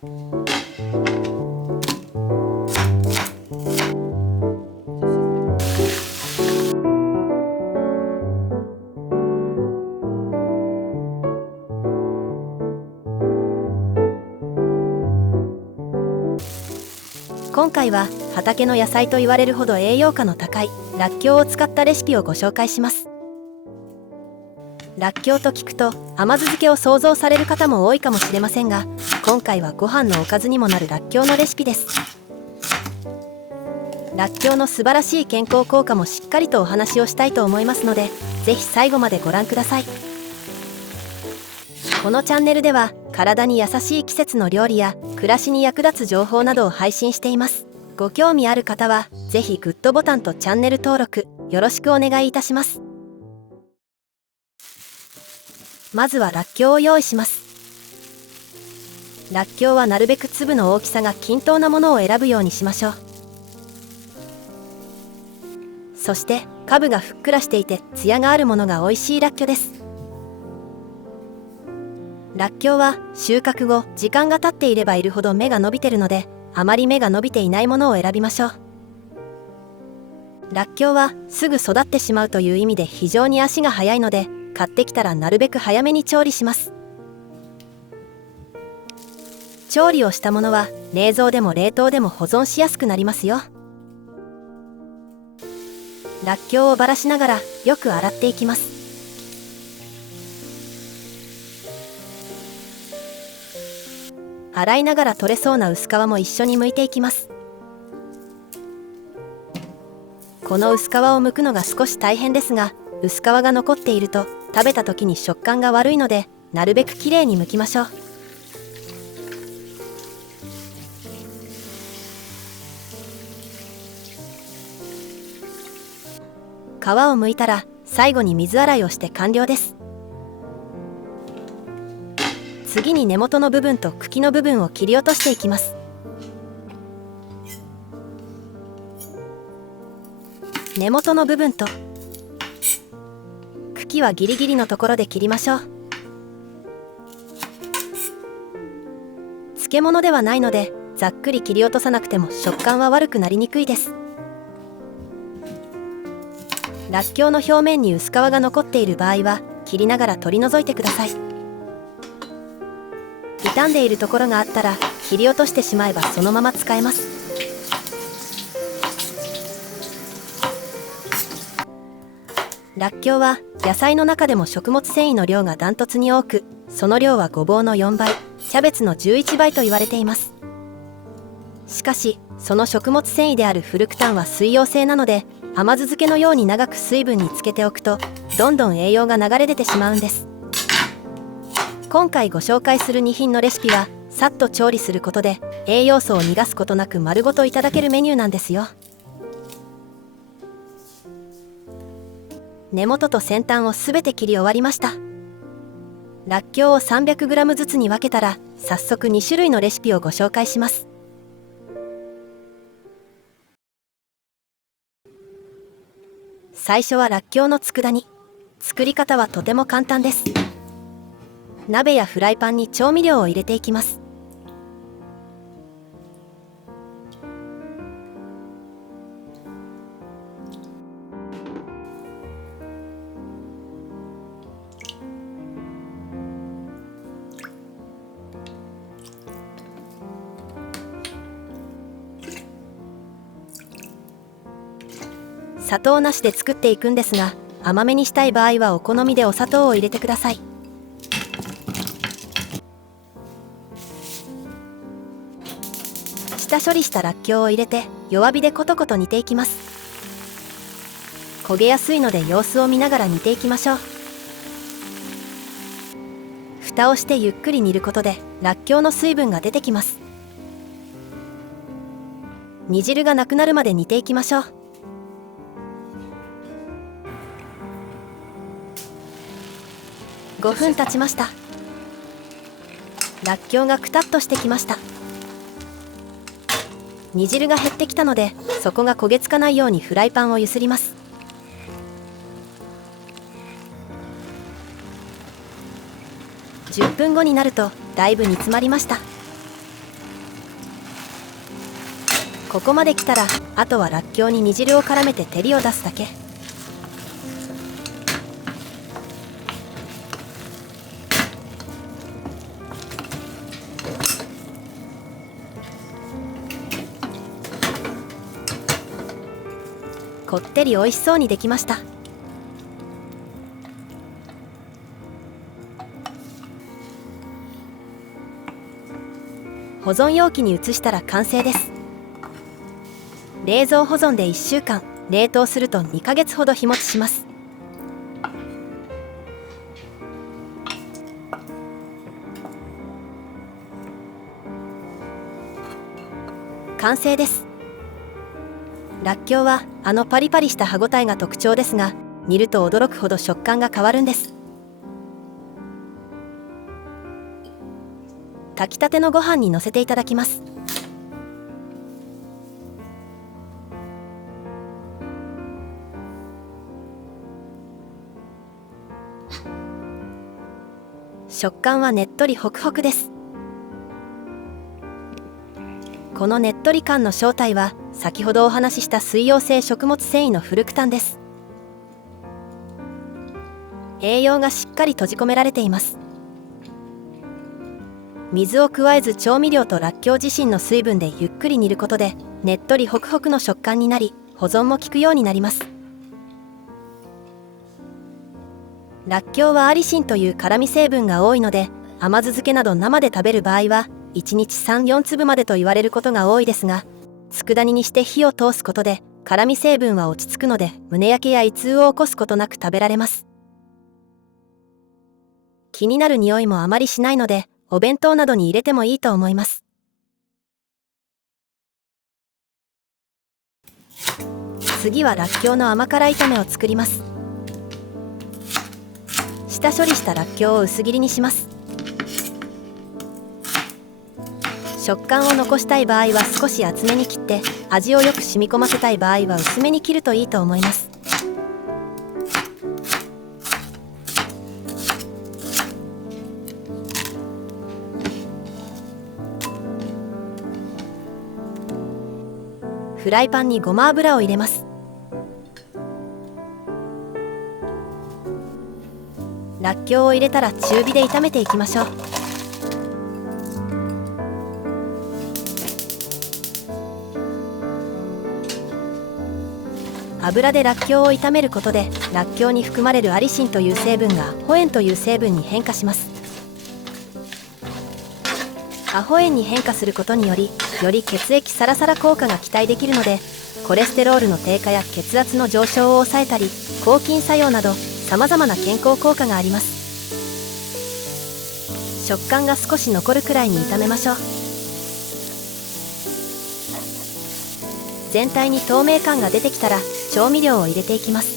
今回は畑の野菜と言われるほど栄養価の高いらっきょうを使ったレシピをご紹介します。らっきょうと聞くと甘酢漬けを想像される方も多いかもしれませんが、今回はご飯のおかずにもなるらっきょうのレシピです。らっきょうの素晴らしい健康効果もしっかりとお話をしたいと思いますので、ぜひ最後までご覧ください。このチャンネルでは体に優しい季節の料理や暮らしに役立つ情報などを配信しています。ご興味ある方はぜひグッドボタンとチャンネル登録よろしくお願いいたします。まずはらっきょうを用意します。らっきょうはなるべく粒の大きさが均等なものを選ぶようにしましょう。そして株がふっくらしていてツヤがあるものが美味しいらっきょうです。らっきょうは収穫後時間が経っていればいるほど芽が伸びてるので、あまり芽が伸びていないものを選びましょう。らっきょうはすぐ育ってしまうという意味で非常に足が早いので、買ってきたらなるべく早めに調理します。調理をしたものは冷蔵でも冷凍でも保存しやすくなりますよ。らっきょうをばらしながらよく洗っていきます。洗いながら取れそうな薄皮も一緒に剥いていきます。この薄皮を剥くのが少し大変ですが、薄皮が残っていると食べた時に食感が悪いので、なるべくきれいに剥きましょう。皮を剥いたら最後に水洗いをして完了です。次に根元の部分と茎の部分を切り落としていきます。根元の部分と茎はギリギリのところで切りましょう。漬物ではないのでざっくり切り落とさなくても食感は悪くなりにくいです。らっきょうの表面に薄皮が残っている場合は切りながら取り除いてください。傷んでいるところがあったら切り落としてしまえばそのまま使えます。らっきょうは野菜の中でも食物繊維の量がダントツに多く、その量はごぼうの4倍、キャベツの11倍と言われています。しかしその食物繊維であるフルクタンは水溶性なので、甘酢漬けのように長く水分につけておくとどんどん栄養が流れ出てしまうんです。今回ご紹介する2品のレシピはさっと調理することで栄養素を逃がすことなく丸ごといただけるメニューなんですよ。根元と先端をすべて切り終わりました。らっきょうを 300g ずつに分けたら早速2種類のレシピをご紹介します。最初はらっきょうの佃煮。作り方はとても簡単です。鍋やフライパンに調味料を入れていきます。砂糖なしで作っていくんですが、甘めにしたい場合はお好みでお砂糖を入れてください。下処理したらっきょうを入れて弱火でコトコト煮ていきます。焦げやすいので様子を見ながら煮ていきましょう。蓋をしてゆっくり煮ることでらっきょうの水分が出てきます。煮汁がなくなるまで煮ていきましょう。5分経ちました。らっきょうがくたっとしてきました。煮汁が減ってきたので底が焦げつかないようにフライパンをゆすります。10分後になるとだいぶ煮詰まりました。ここまで来たらあとはらっきょうに煮汁を絡めて照りを出すだけ。こってり美味しそうにできました。保存容器に移したら完成です。冷蔵保存で1週間、冷凍すると2ヶ月ほど日持ちします。完成です。らっきょうはパリパリした歯ごたえが特徴ですが、煮ると驚くほど食感が変わるんです。炊きたてのご飯にのせていただきます。食感はねっとりホクホクです。このねっとり感の正体は先ほどお話しした水溶性食物繊維のフルクタンです。栄養がしっかり閉じ込められています。水を加えず調味料とらっきょう自身の水分でゆっくり煮ることでねっとりホクホクの食感になり、保存も効くようになります。らっきょうはアリシンという辛味成分が多いので、甘酢漬けなど生で食べる場合は1日 3,4 粒までと言われることが多いですが、佃煮にして火を通すことで辛味成分は落ち着くので、胸焼けや胃痛を起こすことなく食べられます。気になる匂いもあまりしないので、お弁当などに入れてもいいと思います。次はらっきょうの甘辛炒めを作ります。下処理したらっきょうを薄切りにします。食感を残したい場合は少し厚めに切って、味をよく染み込ませたい場合は薄めに切るといいと思います。フライパンにごま油を入れます。らっきょうを入れたら中火で炒めていきましょう。油でらっきょうを炒めることで、らっきょうに含まれるアリシンという成分がアホ塩という成分に変化します。アホ塩に変化することにより、より血液サラサラ効果が期待できるので、コレステロールの低下や血圧の上昇を抑えたり、抗菌作用などさまざまな健康効果があります。食感が少し残るくらいに炒めましょう。全体に透明感が出てきたら調味料を入れていきます。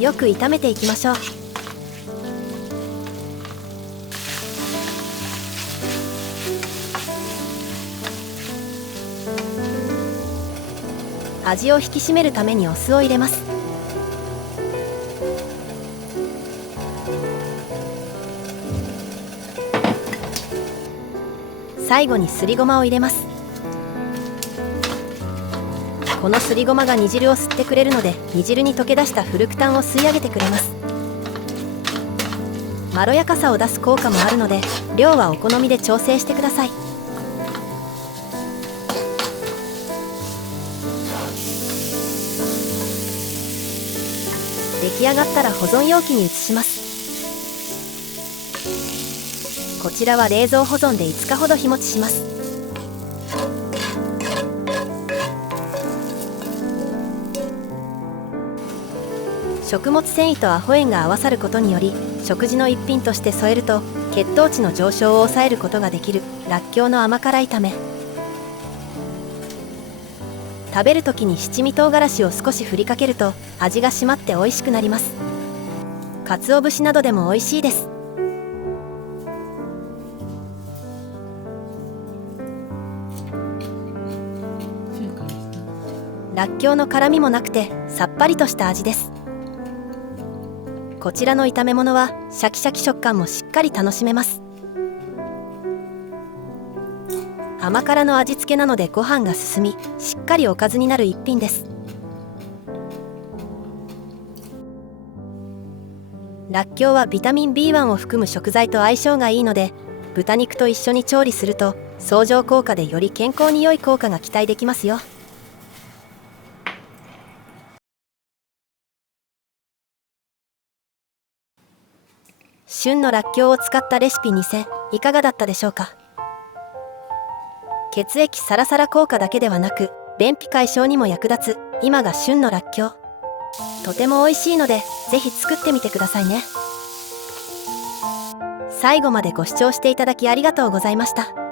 よく炒めていきましょう。味を引き締めるためにお酢を入れます。最後にすりごまを入れます。このすりごまが煮汁を吸ってくれるので、煮汁に溶け出したフルクタンを吸い上げてくれます。まろやかさを出す効果もあるので、量はお好みで調整してください。出来上がったら保存容器に移します。こちらは冷蔵保存で5日ほど日持ちします。食物繊維とアホ塩が合わさることにより、食事の一品として添えると血糖値の上昇を抑えることができるらっきょうの甘辛炒め。食べるときに七味唐辛子を少し振りかけると味が締まって美味しくなります。鰹節などでも美味しいです。らっきょうの辛みもなくてさっぱりとした味です。こちらの炒め物はシャキシャキ食感もしっかり楽しめます。甘辛の味付けなのでご飯が進み、しっかりおかずになる一品です。らっきょうはビタミン B1 を含む食材と相性がいいので、豚肉と一緒に調理すると相乗効果でより健康に良い効果が期待できますよ。旬のらっきょうを使ったレシピ2選いかがだったでしょうか。血液サラサラ効果だけではなく、便秘解消にも役立つ今が旬のらっきょう、とても美味しいのでぜひ作ってみてくださいね。最後までご視聴していただきありがとうございました。